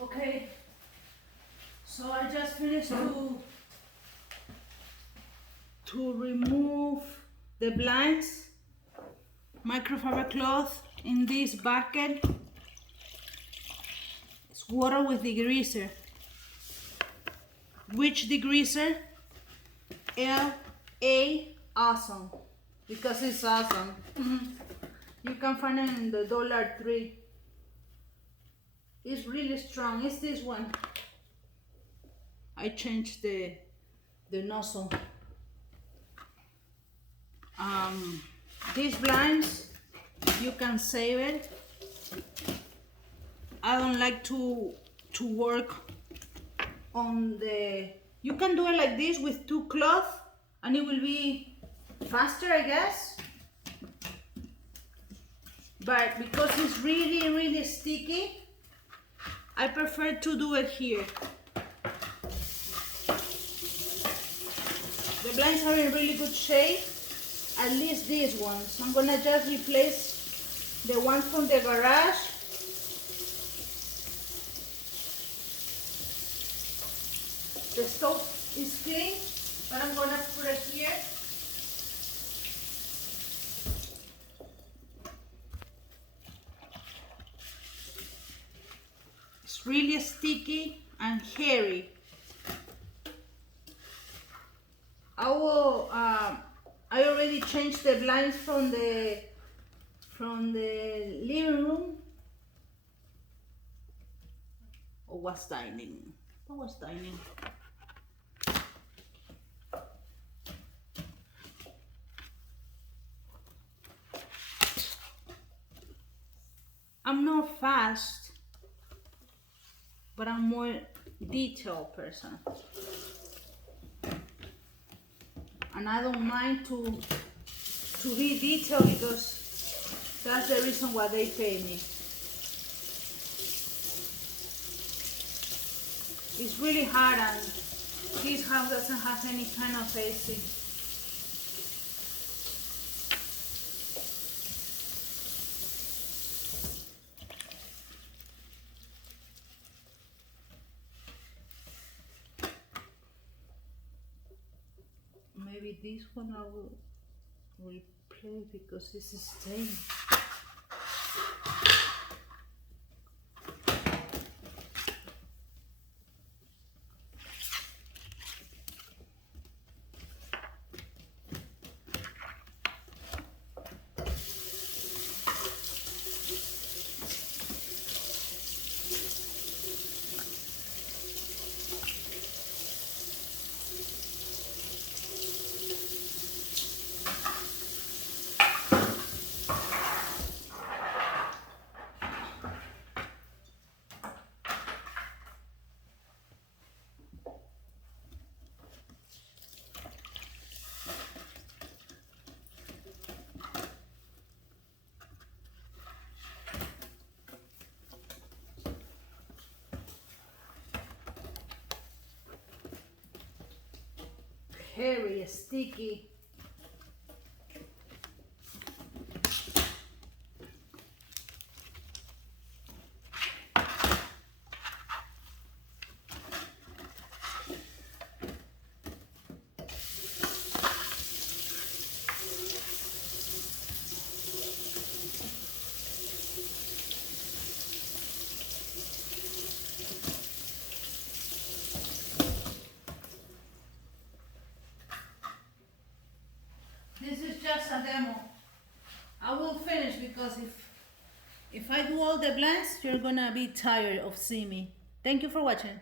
Okay, so I just finished to remove the blinds, microfiber cloth in this bucket. It's water with degreaser. Which degreaser? LA Awesome, because it's awesome. You can find it in the Dollar Tree. It's really strong. It's this one. I changed the nozzle. These blinds, you can save it. I don't like to work on the. You can do it like this with two cloths, and it will be faster, I guess. But because it's really sticky, I prefer to do it here. The blinds are in really good shape, at least these ones. I'm gonna just replace the ones from the garage. The stove is clean, but I'm gonna put it here. It's really sticky and hairy. I already changed the blinds from the living room. Or was dining? What was dining? I'm not fast, but I'm more detailed person. And I don't mind to be detailed because that's the reason why they pay me. It's really hard, and this house doesn't have any kind of AC. Maybe this one I will replace because this is stained. Hairy, sticky. This is just a demo. I will finish because if I do all the blinds, you're gonna be tired of seeing me. Thank you for watching.